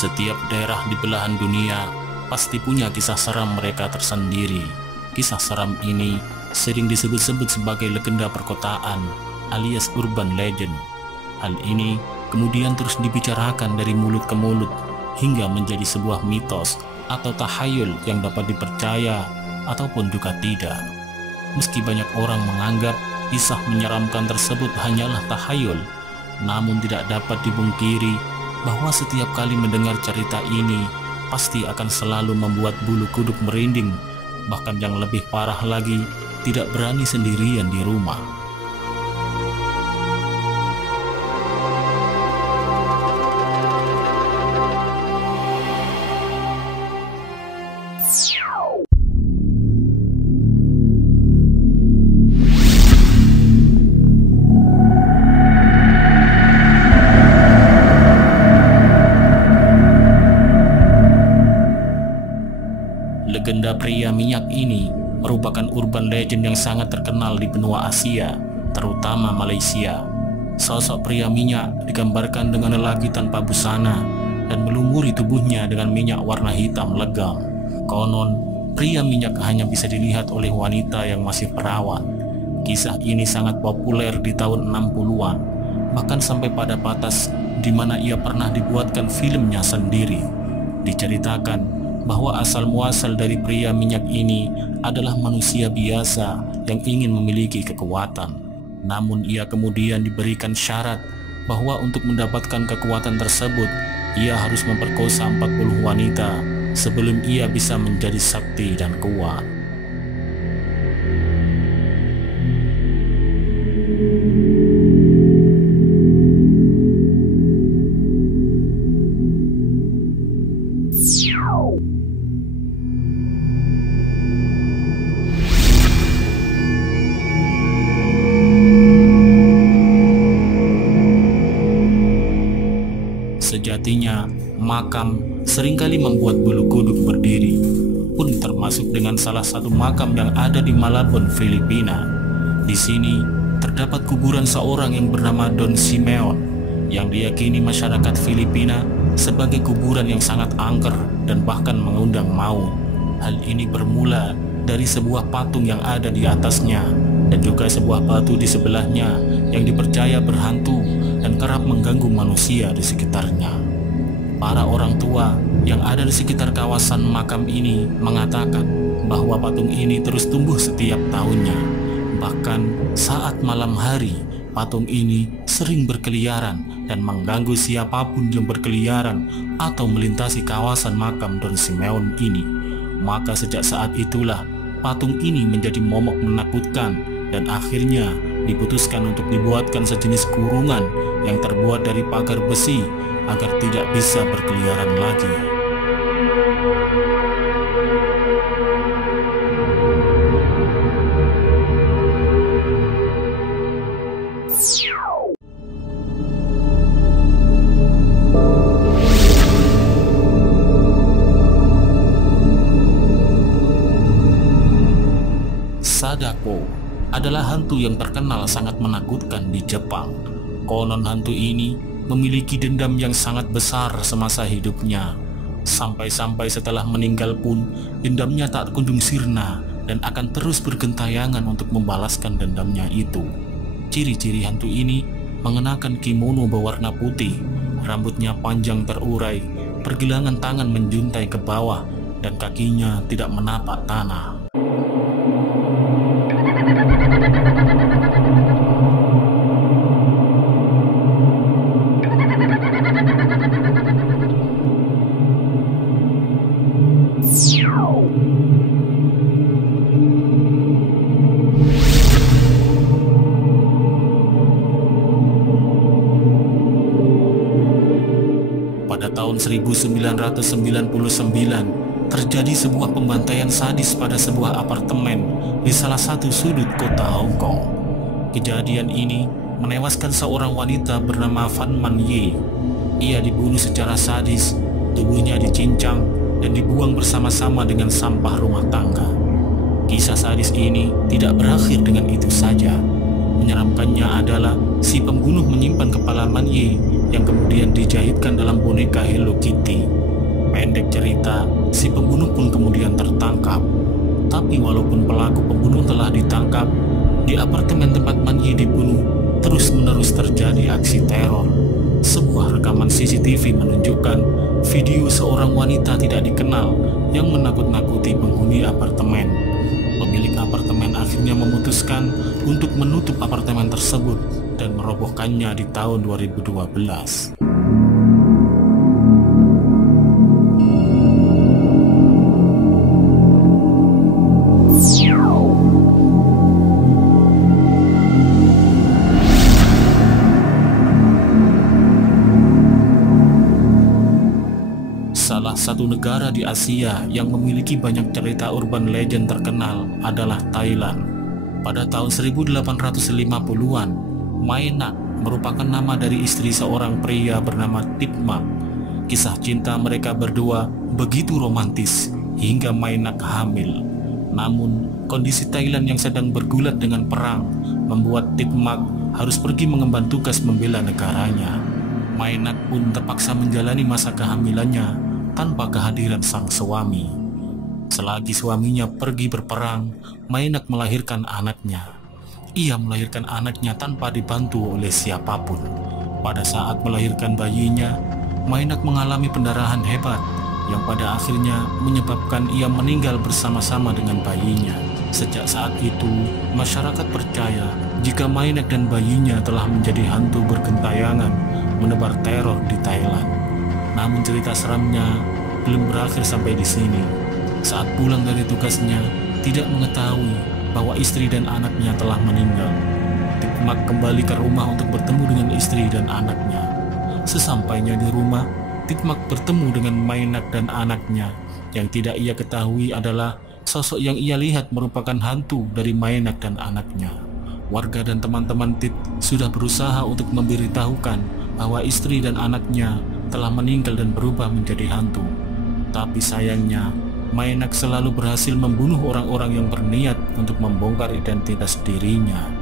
Setiap daerah di belahan dunia pasti punya kisah seram mereka tersendiri. Kisah seram ini sering disebut-sebut sebagai legenda perkotaan alias urban legend. Hal ini kemudian terus dibicarakan dari mulut ke mulut hingga menjadi sebuah mitos atau tahayul yang dapat dipercaya ataupun juga tidak. Meski banyak orang menganggap kisah menyeramkan tersebut hanyalah tahayul, namun tidak dapat dipungkiri bahwa setiap kali mendengar cerita ini pasti akan selalu membuat bulu kuduk merinding, bahkan yang lebih parah lagi, tidak berani sendirian di rumah. Legenda pria minyak ini merupakan urban legend yang sangat terkenal di benua Asia, terutama Malaysia. Sosok pria minyak digambarkan dengan lelaki tanpa busana dan melumuri tubuhnya dengan minyak warna hitam legam. Konon, pria minyak hanya bisa dilihat oleh wanita yang masih perawan. Kisah ini sangat populer di tahun 60-an, bahkan sampai pada batas di mana ia pernah dibuatkan filmnya sendiri. Diceritakan bahwa asal muasal dari pria minyak ini adalah manusia biasa yang ingin memiliki kekuatan. Namun ia kemudian diberikan syarat bahwa untuk mendapatkan kekuatan tersebut, ia harus memperkosa 40 wanita sebelum ia bisa menjadi sakti dan kuat. Sejatinya, makam seringkali membuat bulu kuduk berdiri, pun termasuk dengan salah satu makam yang ada di Malabon, Filipina. Di sini terdapat kuburan seorang yang bernama Don Simeon, yang diyakini masyarakat Filipina sebagai kuburan yang sangat angker dan bahkan mengundang maut. Hal ini bermula dari sebuah patung yang ada di atasnya dan juga sebuah batu di sebelahnya yang dipercaya berhantu dan kerap mengganggu manusia di sekitarnya. Para orang tua yang ada di sekitar kawasan makam ini mengatakan bahwa patung ini terus tumbuh setiap tahunnya. Bahkan saat malam hari, patung ini sering berkeliaran dan mengganggu siapapun yang berkeliaran atau melintasi kawasan makam Don Simeon ini. Maka sejak saat itulah patung ini menjadi momok menakutkan dan akhirnya diputuskan untuk dibuatkan sejenis kurungan yang terbuat dari pagar besi agar tidak bisa berkeliaran lagi. Sadako adalah hantu yang terkenal sangat menakutkan di Jepang. Konon hantu ini memiliki dendam yang sangat besar semasa hidupnya. Sampai-sampai setelah meninggal pun dendamnya tak kunjung sirna dan akan terus bergentayangan untuk membalaskan dendamnya itu. Ciri-ciri hantu ini mengenakan kimono berwarna putih, rambutnya panjang terurai, pergelangan tangan menjuntai ke bawah, dan kakinya tidak menapak tanah. Pada tahun 1999, terjadi sebuah pembantaian sadis pada sebuah apartemen di salah satu sudut kota Hong Kong. Kejadian ini menewaskan seorang wanita bernama Fan Man Ye. Ia dibunuh secara sadis, tubuhnya dicincang dan dibuang bersama-sama dengan sampah rumah tangga. Kisah sadis ini tidak berakhir dengan itu saja. Menyeramkannya adalah si pembunuh menyimpan kepala Man Ye yang kemudian dijahitkan dalam boneka Hello Kitty. Pendek cerita, si pembunuh pun kemudian tertangkap. Tapi walaupun pelaku pembunuh telah ditangkap, di apartemen tempat Man Ye dibunuh terus-menerus terjadi aksi teror. Sebuah rekaman CCTV menunjukkan video seorang wanita tidak dikenal yang menakut-nakuti penghuni apartemen. Pemilik apartemen akhirnya memutuskan untuk menutup apartemen tersebut dan merobohkannya di tahun 2012. Salah satu negara di Asia yang memiliki banyak cerita urban legend terkenal adalah Thailand. Pada tahun 1850-an, Maenak merupakan nama dari istri seorang pria bernama Titmak. Kisah cinta mereka berdua begitu romantis hingga Maenak hamil. Namun, kondisi Thailand yang sedang bergulat dengan perang membuat Titmak harus pergi mengemban tugas membela negaranya. Maenak pun terpaksa menjalani masa kehamilannya tanpa kehadiran sang suami. Selagi suaminya pergi berperang, Maenak melahirkan anaknya. Ia melahirkan anaknya tanpa dibantu oleh siapapun. Pada saat melahirkan bayinya, Maenak mengalami pendarahan hebat yang pada akhirnya menyebabkan ia meninggal bersama-sama dengan bayinya. Sejak saat itu, masyarakat percaya jika Maenak dan bayinya telah menjadi hantu bergentayangan menebar teror di Thailand. Namun cerita seramnya belum berakhir sampai di sini. Saat pulang dari tugasnya, tidak mengetahui bahwa istri dan anaknya telah meninggal. Titmak kembali ke rumah untuk bertemu dengan istri dan anaknya. Sesampainya di rumah, Titmak bertemu dengan Maenak dan anaknya. Yang tidak ia ketahui adalah sosok yang ia lihat merupakan hantu dari Maenak dan anaknya. Warga dan teman-teman Tit sudah berusaha untuk memberitahukan bahwa istri dan anaknya telah meninggal dan berubah menjadi hantu. Tapi sayangnya, Maenak selalu berhasil membunuh orang-orang yang berniat untuk membongkar identitas dirinya.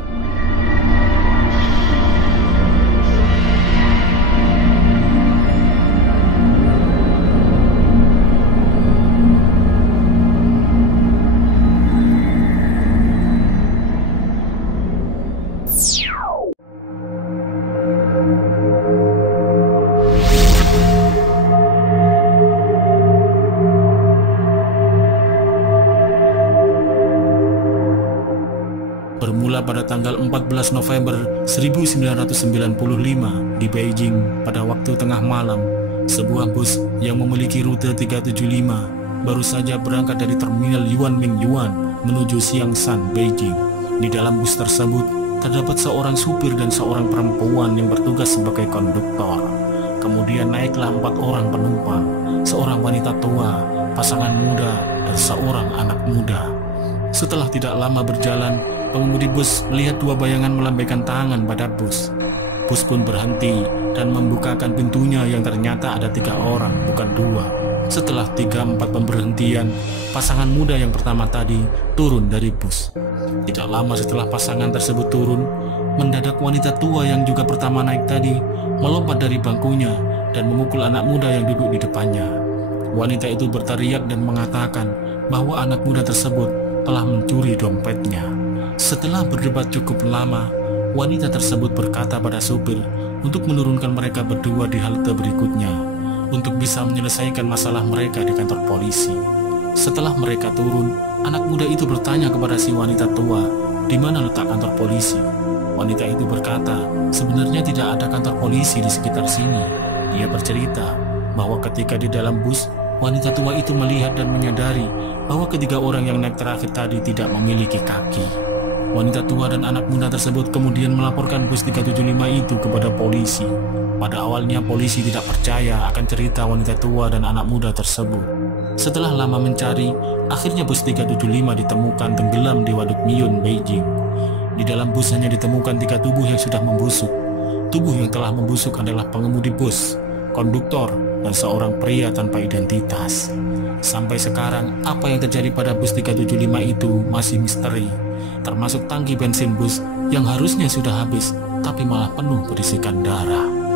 Bermula pada tanggal 14 November 1995 di Beijing pada waktu tengah malam, sebuah bus yang memiliki rute 375 baru saja berangkat dari terminal Yuanmingyuan menuju Xiangshan, Beijing. Di dalam bus tersebut terdapat seorang supir dan seorang perempuan yang bertugas sebagai konduktor. Kemudian naiklah 4 orang penumpang, seorang wanita tua, pasangan muda, dan seorang anak muda. Setelah tidak lama berjalan, pengemudi bus melihat 2 bayangan melambaikan tangan pada bus. Bus pun berhenti dan membukakan pintunya yang ternyata ada 3 orang, bukan 2. Setelah 3-4 pemberhentian, pasangan muda yang pertama tadi turun dari bus. Tidak lama setelah pasangan tersebut turun, mendadak wanita tua yang juga pertama naik tadi melompat dari bangkunya dan memukul anak muda yang duduk di depannya. Wanita itu berteriak dan mengatakan bahwa anak muda tersebut telah mencuri dompetnya. Setelah berdebat cukup lama, wanita tersebut berkata pada supir untuk menurunkan mereka berdua di halte berikutnya untuk bisa menyelesaikan masalah mereka di kantor polisi. Setelah mereka turun, anak muda itu bertanya kepada si wanita tua, di mana letak kantor polisi. Wanita itu berkata, sebenarnya tidak ada kantor polisi di sekitar sini. Dia bercerita bahwa ketika di dalam bus, wanita tua itu melihat dan menyadari bahwa ketiga orang yang naik terakhir tadi tidak memiliki kaki. Wanita tua dan anak muda tersebut kemudian melaporkan bus 375 itu kepada polisi. Pada awalnya polisi tidak percaya akan cerita wanita tua dan anak muda tersebut. Setelah lama mencari, akhirnya bus 375 ditemukan tenggelam di Waduk Miyun, Beijing. Di dalam bus hanya ditemukan 3 tubuh yang sudah membusuk. Tubuh yang telah membusuk adalah pengemudi bus, konduktor, dan seorang pria tanpa identitas. Sampai sekarang, apa yang terjadi pada bus 375 itu masih misteri, termasuk tangki bensin bus yang harusnya sudah habis tapi malah penuh berisikan darah.